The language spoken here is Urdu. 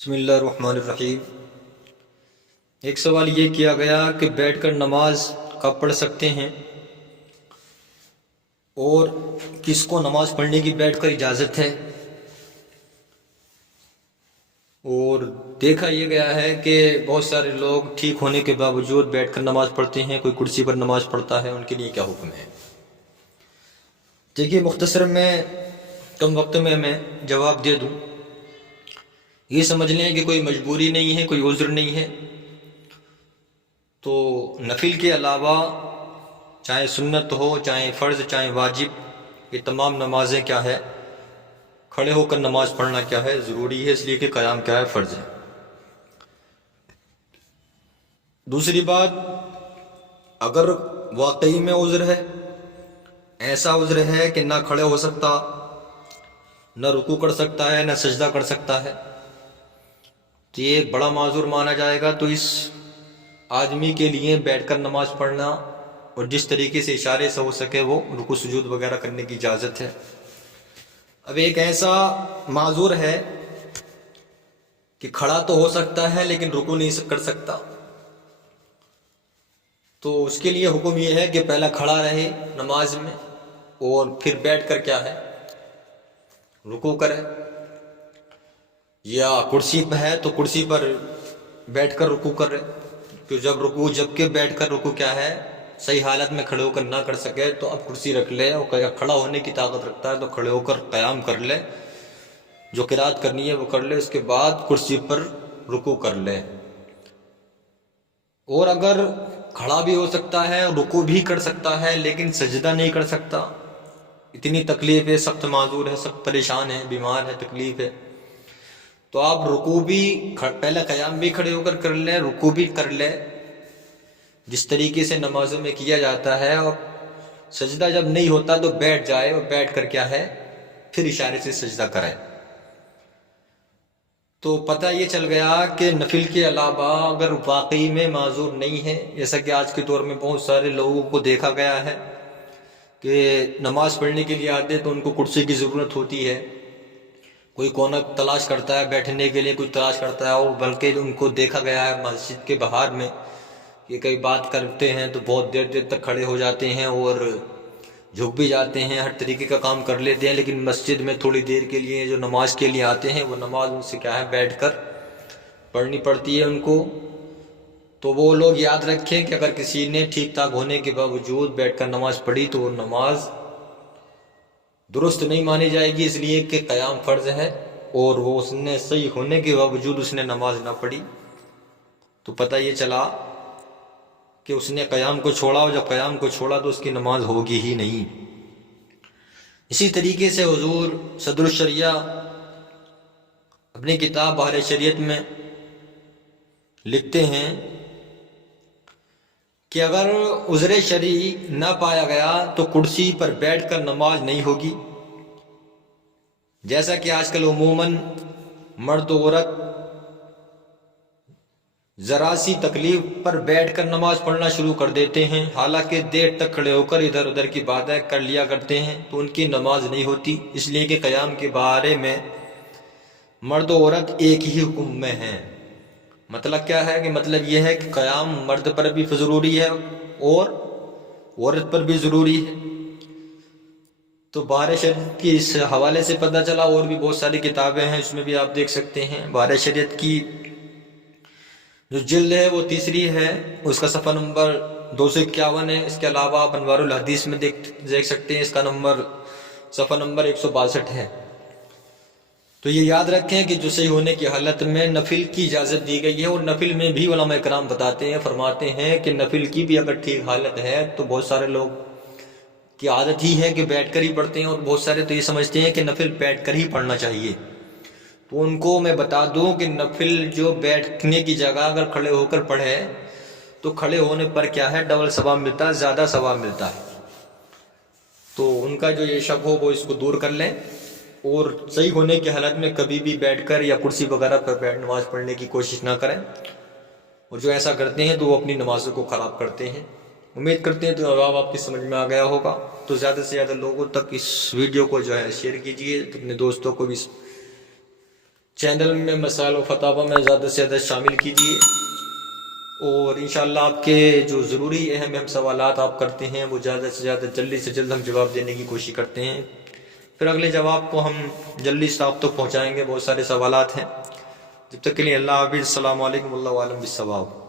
بسم اللہ الرحمن الرحیم۔ ایک سوال یہ کیا گیا کہ بیٹھ کر نماز کب پڑھ سکتے ہیں اور کس کو نماز پڑھنے کی بیٹھ کر اجازت ہے۔ اور دیکھا یہ گیا ہے کہ بہت سارے لوگ ٹھیک ہونے کے باوجود بیٹھ کر نماز پڑھتے ہیں، کوئی کرسی پر نماز پڑھتا ہے، ان کے لیے کیا حکم ہے۔ دیکھیے مختصر میں کم وقت میں جواب دے دوں۔ یہ سمجھ لیں کہ کوئی مجبوری نہیں ہے، کوئی عذر نہیں ہے، تو نفل کے علاوہ چاہے سنت ہو، چاہے فرض، چاہے واجب، یہ تمام نمازیں کیا ہے، کھڑے ہو کر نماز پڑھنا کیا ہے، ضروری ہے، اس لیے کہ قیام کیا ہے، فرض ہے۔ دوسری بات، اگر واقعی میں عذر ہے، ایسا عذر ہے کہ نہ کھڑے ہو سکتا، نہ رکوع کر سکتا ہے، نہ سجدہ کر سکتا ہے، تو یہ ایک بڑا معذور مانا جائے گا، تو اس آدمی کے لیے بیٹھ کر نماز پڑھنا اور جس طریقے سے اشارے سے ہو سکے وہ رکوع سجود وغیرہ کرنے کی اجازت ہے۔ اب ایک ایسا معذور ہے کہ کھڑا تو ہو سکتا ہے لیکن رکوع نہیں کر سکتا، تو اس کے لیے حکم یہ ہے کہ پہلا کھڑا رہے نماز میں اور پھر بیٹھ کر کیا ہے، رکوع کرے، یا کرسی پہ ہے تو کرسی پر بیٹھ کر رکوع کرے، کہ جبکہ بیٹھ کر رکوع کیا ہے، صحیح حالت میں کھڑے ہو کر نہ کر سکے تو اب کرسی رکھ لے، اور کھڑا ہونے کی طاقت رکھتا ہے تو کھڑے ہو کر قیام کر لے، جو قرات کرنی ہے وہ کر لے، اس کے بعد کرسی پر رکوع کر لے۔ اور اگر کھڑا بھی ہو سکتا ہے، رکوع بھی کر سکتا ہے لیکن سجدہ نہیں کر سکتا، اتنی تکلیف ہے، سخت معذور ہے، سخت پریشان ہے، بیمار ہے، تکلیف ہے، تو آپ رکوع بھی پہلے قیام بھی کھڑے ہو کر کر لیں، رکوع بھی کر لیں جس طریقے سے نمازوں میں کیا جاتا ہے، اور سجدہ جب نہیں ہوتا تو بیٹھ جائے اور بیٹھ کر کیا ہے، پھر اشارے سے سجدہ کرے۔ تو پتہ یہ چل گیا کہ نفل کے علاوہ اگر واقعی میں معذور نہیں ہے، جیسا کہ آج کے دور میں بہت سارے لوگوں کو دیکھا گیا ہے کہ نماز پڑھنے کے لیے آتے تو ان کو کرسی کی ضرورت ہوتی ہے، کوئی کونا تلاش کرتا ہے بیٹھنے کے لیے، کوئی تلاش کرتا ہے، اور بلکہ ان کو دیکھا گیا ہے مسجد کے باہر میں کہ کئی بات کرتے ہیں تو بہت دیر دیر تک کھڑے ہو جاتے ہیں اور جھک بھی جاتے ہیں، ہر طریقے کا کام کر لیتے ہیں، لیکن مسجد میں تھوڑی دیر کے لیے جو نماز کے لیے آتے ہیں وہ نماز ان سے کیا ہے، بیٹھ کر پڑھنی پڑتی ہے ان کو۔ تو وہ لوگ یاد رکھیں کہ اگر کسی نے ٹھیک ٹھاک ہونے کے باوجود بیٹھ کر نماز پڑھی تو وہ نماز درست نہیں مانی جائے گی، اس لیے کہ قیام فرض ہے، اور وہ اس نے صحیح ہونے کے باوجود اس نے نماز نہ پڑھی تو پتہ یہ چلا کہ اس نے قیام کو چھوڑا، اور جب قیام کو چھوڑا تو اس کی نماز ہوگی ہی نہیں۔ اسی طریقے سے حضور صدر الشریعہ اپنی کتاب بحر شریعت میں لکھتے ہیں کہ اگر عذر شرعی نہ پایا گیا تو کرسی پر بیٹھ کر نماز نہیں ہوگی، جیسا کہ آج کل عموماً مرد و عورت ذرا سی تکلیف پر بیٹھ کر نماز پڑھنا شروع کر دیتے ہیں، حالانکہ دیر تک کھڑے ہو کر ادھر ادھر کی باتیں کر لیا کرتے ہیں تو ان کی نماز نہیں ہوتی، اس لیے کہ قیام کے بارے میں مرد و عورت ایک ہی حکم میں ہیں۔ مطلب کیا ہے، کہ مطلب یہ ہے کہ قیام مرد پر بھی ضروری ہے اور عورت پر بھی ضروری ہے۔ تو بحر شریعت کی اس حوالے سے پتہ چلا، اور بھی بہت ساری کتابیں ہیں اس میں بھی آپ دیکھ سکتے ہیں۔ بحر شریعت کی جو جلد ہے وہ تیسری ہے، اس کا صفحہ نمبر 251 ہے، اس کے علاوہ آپ انوار الحدیث میں دیکھ سکتے ہیں، اس کا صفحہ نمبر 162 ہے۔ تو یہ یاد رکھیں کہ جو صحیح ہونے کی حالت میں نفل کی اجازت دی گئی ہے، اور نفل میں بھی علماء کرام بتاتے ہیں، فرماتے ہیں کہ نفل کی بھی اگر ٹھیک حالت ہے تو بہت سارے لوگ کی عادت ہی ہے کہ بیٹھ کر ہی پڑھتے ہیں، اور بہت سارے تو یہ سمجھتے ہیں کہ نفل بیٹھ کر ہی پڑھنا چاہیے۔ تو ان کو میں بتا دوں کہ نفل جو بیٹھنے کی جگہ اگر کھڑے ہو کر پڑھے تو کھڑے ہونے پر کیا ہے، ڈبل ثواب ملتا ہے، زیادہ ثواب ملتا ہے۔ تو ان کا جو یہ شک ہو وہ اس کو دور کر لیں، اور صحیح ہونے کی حالت میں کبھی بھی بیٹھ کر یا کرسی وغیرہ پر نماز پڑھنے کی کوشش نہ کریں، اور جو ایسا کرتے ہیں تو وہ اپنی نمازوں کو خراب کرتے ہیں۔ امید کرتے ہیں تو جواب آپ کی سمجھ میں آ گیا ہوگا، تو زیادہ سے زیادہ لوگوں تک اس ویڈیو کو جو ہے شیئر کیجیے، اپنے دوستوں کو بھی چینل میں مسائل و فتاوی میں زیادہ سے زیادہ شامل کیجیے، اور انشاءاللہ آپ کے جو ضروری اہم سوالات آپ کرتے ہیں وہ زیادہ سے زیادہ جلدی سے جلد ہم جواب دینے کی کوشش کرتے ہیں، پھر اگلے جواب کو ہم جلدی سے آپ تک پہنچائیں گے۔ بہت سارے سوالات ہیں۔ جب تک کے لیے اللہ حافظ، السلام علیکم، اللہ عالم بالصواب۔